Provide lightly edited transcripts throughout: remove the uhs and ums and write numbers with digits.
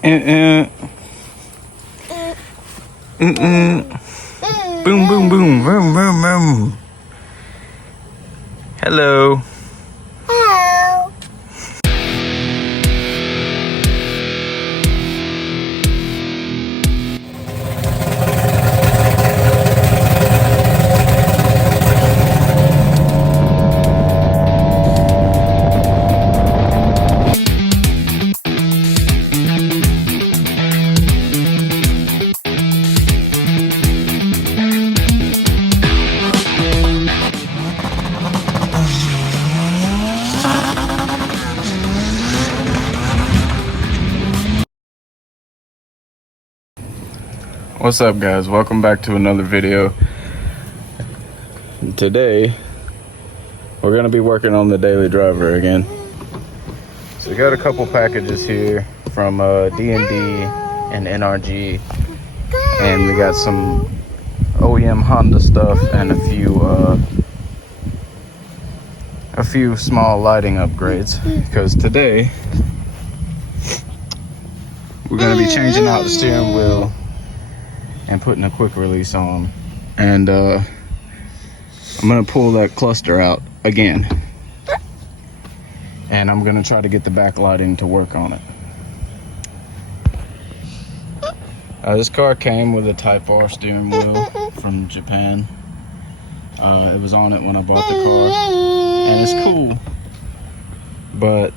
Boom, boom, boom, boom, boom, boom. Hello. What's up, guys? Welcome back to another video. Today we're gonna be working on the daily driver again. So we got a couple packages here from DND and NRG, and we got some OEM Honda stuff and a few small lighting upgrades, because today we're gonna be changing out the steering wheel and putting a quick release on, and I'm gonna pull that cluster out again, and I'm gonna try to get the backlighting to work on it. This car came with a Type R steering wheel from Japan. It was on it when I bought the car, and it's cool, but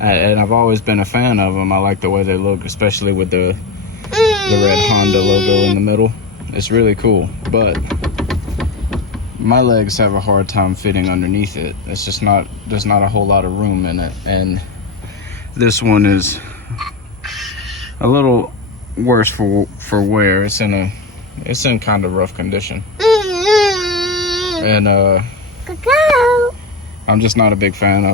and I've always been a fan of them. I like the way they look, especially with the red Honda logo in the middle. It's really cool, but my legs have a hard time fitting underneath it. It's just not, there's not a whole lot of room in it, and this one is a little worse for wear. It's in kind of rough condition, and I'm just not a big fan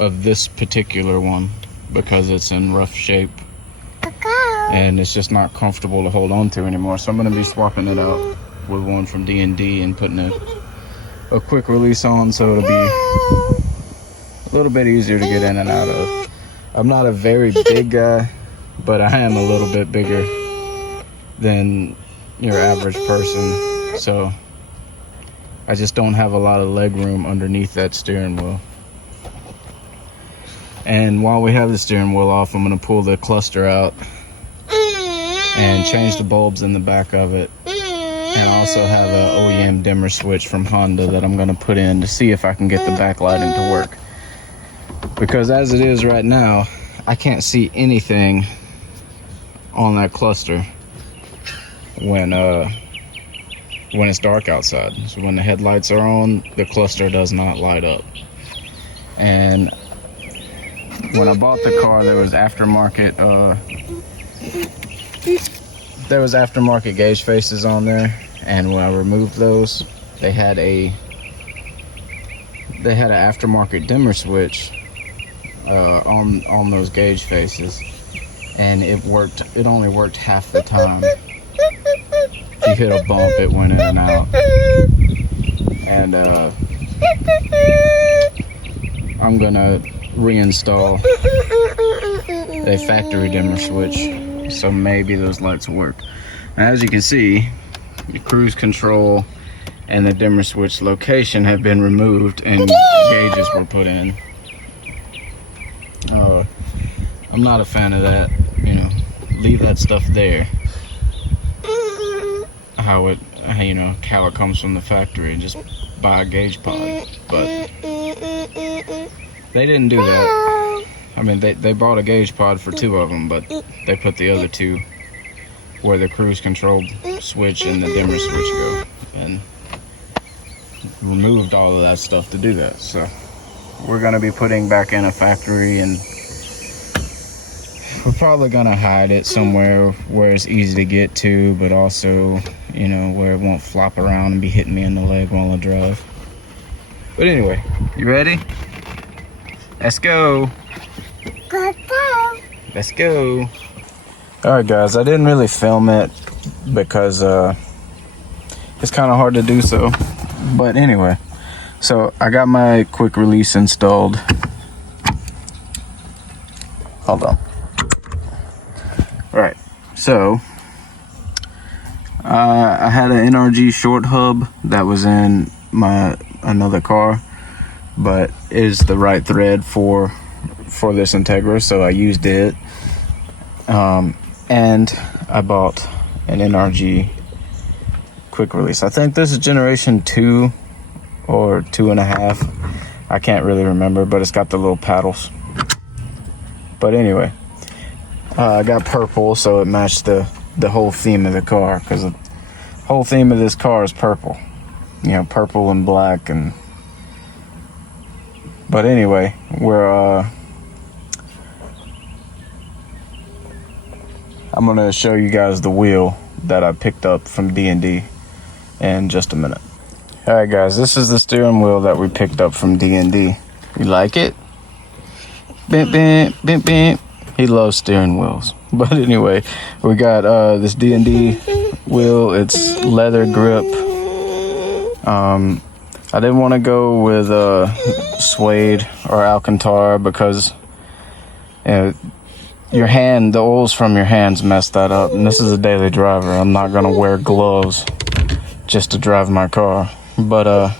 of this particular one, because it's in rough shape and it's just not comfortable to hold on to anymore. So I'm going to be swapping it out with one from D&D and putting a quick release on, so it'll be a little bit easier to get in and out of. I'm not a very big guy, but I am a little bit bigger than your average person, so I just don't have a lot of leg room underneath that steering wheel. And while we have the steering wheel off, I'm going to pull the cluster out and change the bulbs in the back of it, and also have an OEM dimmer switch from Honda that I'm going to put in to see if I can get the backlighting to work. Because as it is right now, I can't see anything on that cluster when it's dark outside. So when the headlights are on, the cluster does not light up. And when I bought the car, there was aftermarket gauge faces on there, and when I removed those, they had an aftermarket dimmer switch on those gauge faces, and it only worked half the time. If you hit a bump, it went in and out. And I'm gonna reinstall a factory dimmer switch, so maybe those lights will work. Now, as you can see, the cruise control and the dimmer switch location have been removed and gauges were put in. I'm not a fan of that. Leave that stuff there, how it comes from the factory, and just buy a gauge pod. But they didn't do that. I mean, they bought a gauge pod for 2 of them, but they put the other 2 where the cruise control switch and the dimmer switch go, and removed all of that stuff to do that. So we're going to be putting back in a factory, and we're probably going to hide it somewhere where it's easy to get to, but also, where it won't flop around and be hitting me in the leg while I drive. But anyway, you ready? Let's go. Let's go. Alright, guys, I didn't really film it because it's kind of hard to do so. But anyway, so I got my quick release installed. Hold on. Right, so I had an NRG short hub that was in another car, but is the right thread for this Integra, so I used it. And I bought an NRG quick release. I think this is generation 2 or 2.5. I can't really remember, but it's got the little paddles. But anyway, I got purple, so it matched the whole theme of the car, because the whole theme of this car is purple. You know, purple and black. But anyway, I'm gonna show you guys the wheel that I picked up from D&D in just a minute. All right, guys, this is the steering wheel that we picked up from D&D. You like it? Bim, bim, bim, bim. He loves steering wheels. But anyway, we got this D&D wheel. It's leather grip. I didn't want to go with suede or Alcantara because your hand, the oils from your hands mess that up. And this is a daily driver. I'm not gonna wear gloves just to drive my car. But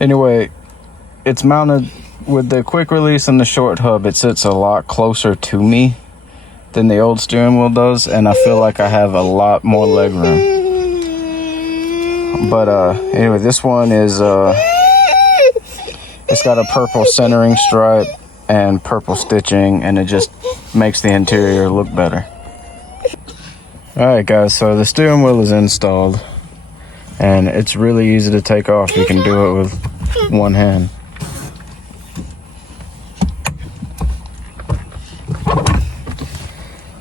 anyway, it's mounted with the quick release and the short hub. It sits a lot closer to me than the old steering wheel does, and I feel like I have a lot more leg room. But anyway, this one is it's got a purple centering stripe and purple stitching, and it just makes the interior look better. Alright guys, so the steering wheel is installed, and it's really easy to take off. You can do it with one hand.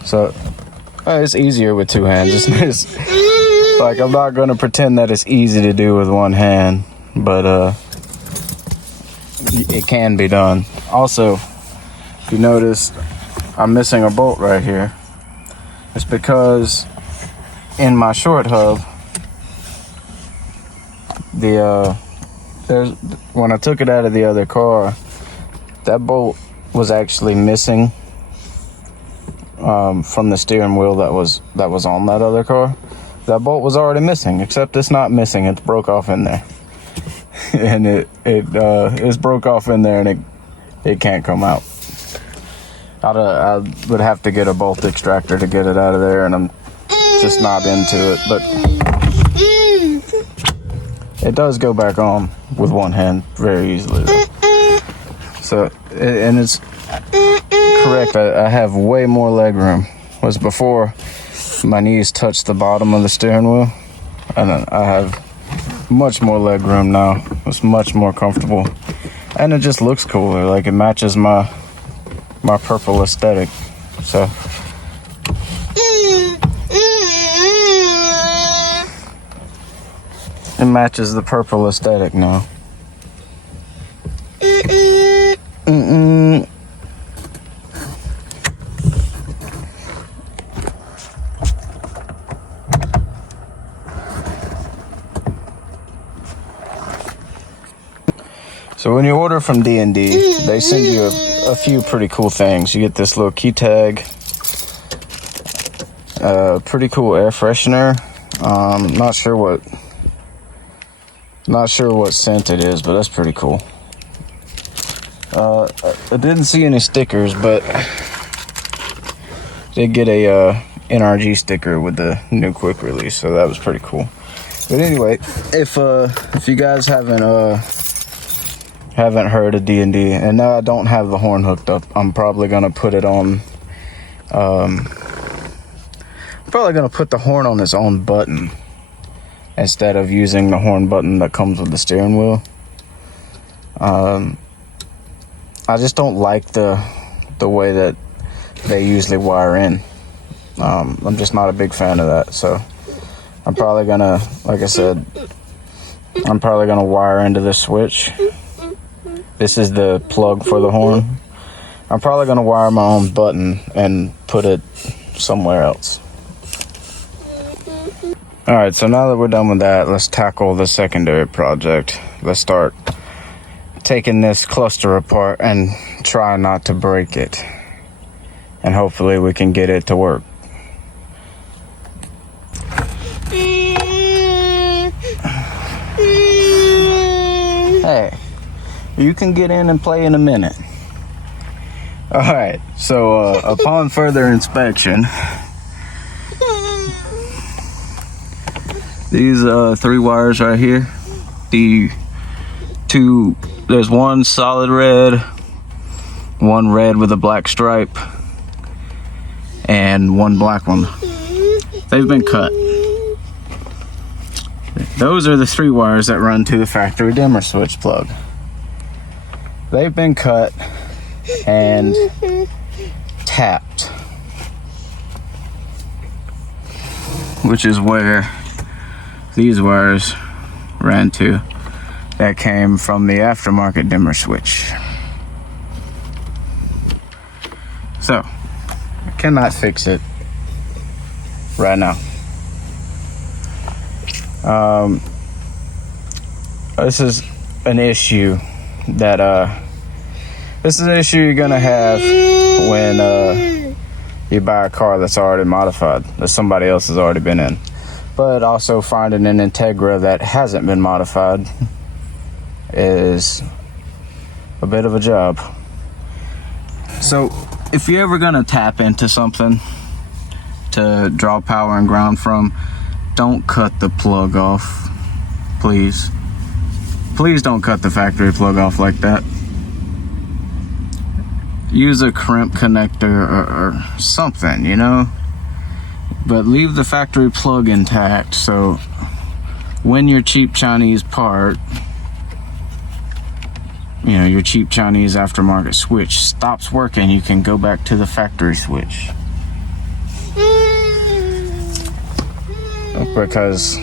So it's easier with two hands. It's like, I'm not gonna pretend that it's easy to do with one hand, but it can be done. Also, if you notice, I'm missing a bolt right here. It's because in my short hub, when I took it out of the other car, that bolt was actually missing from the steering wheel that was on that other car. That bolt was already missing, except it's not missing. It's broke off in there, and it's broke off in there, and it can't come out. I would have to get a bolt extractor to get it out of there, and I'm just not into it. But it does go back on with one hand very easily, though. So, and it's correct. I have way more leg room. Was before my knees touched the bottom of the steering wheel, and I have much more leg room now. It's much more comfortable, and it just looks cooler. Like, it matches my purple aesthetic. So it matches the purple aesthetic now. So when you order from D&D, they send you a few pretty cool things. You get this little key tag, pretty cool air freshener. Not sure what scent it is, but that's pretty cool. I didn't see any stickers, but did get a NRG sticker with the new quick release, so that was pretty cool. But anyway, if you guys haven't heard of D&D, and now I don't have the horn hooked up, I'm probably gonna put it on. Probably gonna put the horn on its own button instead of using the horn button that comes with the steering wheel. I just don't like the way that they usually wire in. I'm just not a big fan of that, so I'm probably gonna, like I said, wire into this switch. This is the plug for the horn. I'm probably gonna wire my own button and put it somewhere else. Alright, so now that we're done with that, let's tackle the secondary project. Let's start taking this cluster apart and try not to break it. and hopefully we can get it to work. Hey, you can get in and play in a minute. Alright, so upon further inspection, these 3 wires right here, there's one solid red, one red with a black stripe, and one black one. They've been cut. Those are the 3 wires that run to the factory dimmer switch plug. They've been cut and tapped, which is where these wires ran to. That came from the aftermarket dimmer switch. So, I cannot fix it right now. This is an issue that you're gonna have when you buy a car that's already modified, that somebody else has already been in. But also finding an Integra that hasn't been modified is a bit of a job. So if you're ever gonna tap into something to draw power and ground from, don't cut the plug off, please. Please don't cut the factory plug off like that. Use a crimp connector or something, you know? But leave the factory plug intact, so when your cheap Chinese part, you know, your cheap Chinese aftermarket switch stops working, you can go back to the factory switch. Because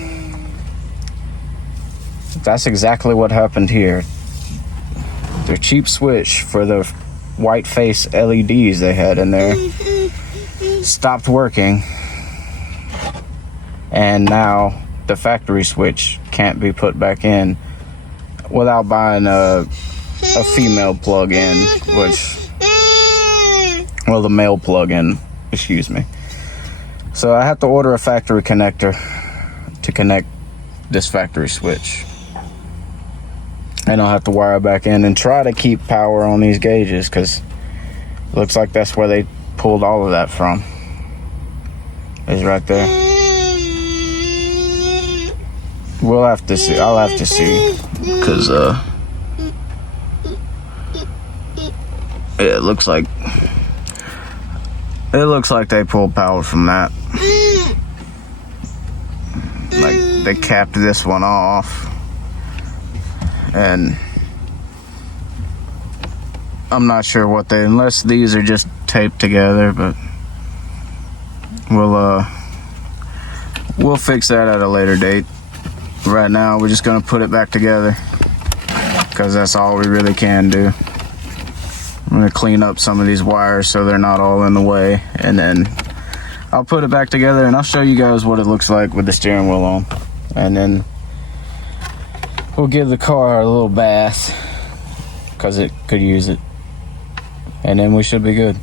that's exactly what happened here. Their cheap switch for the white face LEDs they had in there stopped working, and now the factory switch can't be put back in without buying a female plug-in, the male plug-in, excuse me. So I have to order a factory connector to connect this factory switch, and I'll have to wire it back in and try to keep power on these gauges, because it looks like that's where they pulled all of that from, is right there. We'll have to see. I'll have to see, because it looks like they pulled power from that. Like they capped this one off, and I'm not sure what unless these are just taped together, but we'll fix that at a later date. Right now we're just gonna put it back together, because that's all we really can do. I'm gonna clean up some of these wires so they're not all in the way, and then I'll put it back together and I'll show you guys what it looks like with the steering wheel on, and then we'll give the car a little bath, because it could use it, and then we should be good.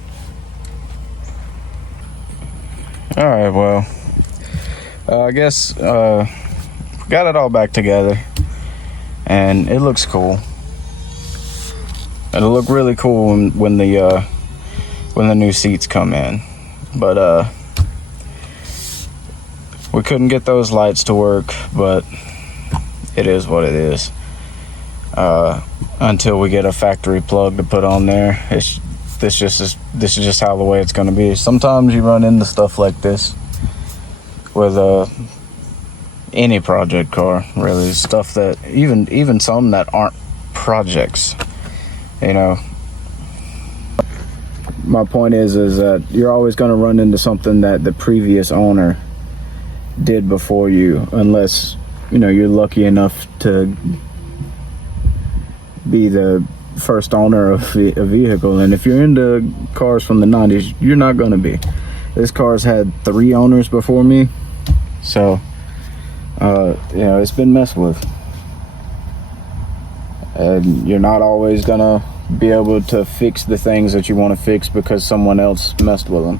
Alright, well, I guess got it all back together, and it looks cool. It'll look really cool when the new seats come in, but we couldn't get those lights to work, but it is what it is. Until we get a factory plug to put on there, this is just how the way it's going to be. Sometimes you run into stuff like this with any project car, really. Stuff that even some that aren't projects, you know. My point is that you're always going to run into something that the previous owner did before you, unless, you know, you're lucky enough to be the first owner of a vehicle. And if you're into cars from the 90s, you're not going to be. This car's had 3 owners before me, so you know, it's been messed with, and you're not always gonna be able to fix the things that you want to fix because someone else messed with them.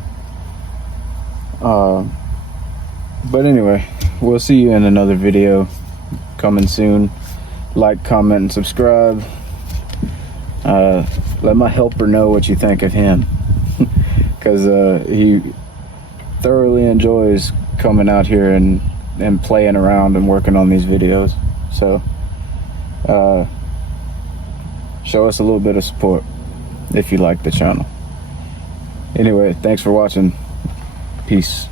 But anyway, we'll see you in another video coming soon. Like, comment, and subscribe. Let my helper know what you think of him, because he thoroughly enjoys coming out here and playing around and working on these videos. So show us a little bit of support if you like the channel. Anyway, thanks for watching. Peace.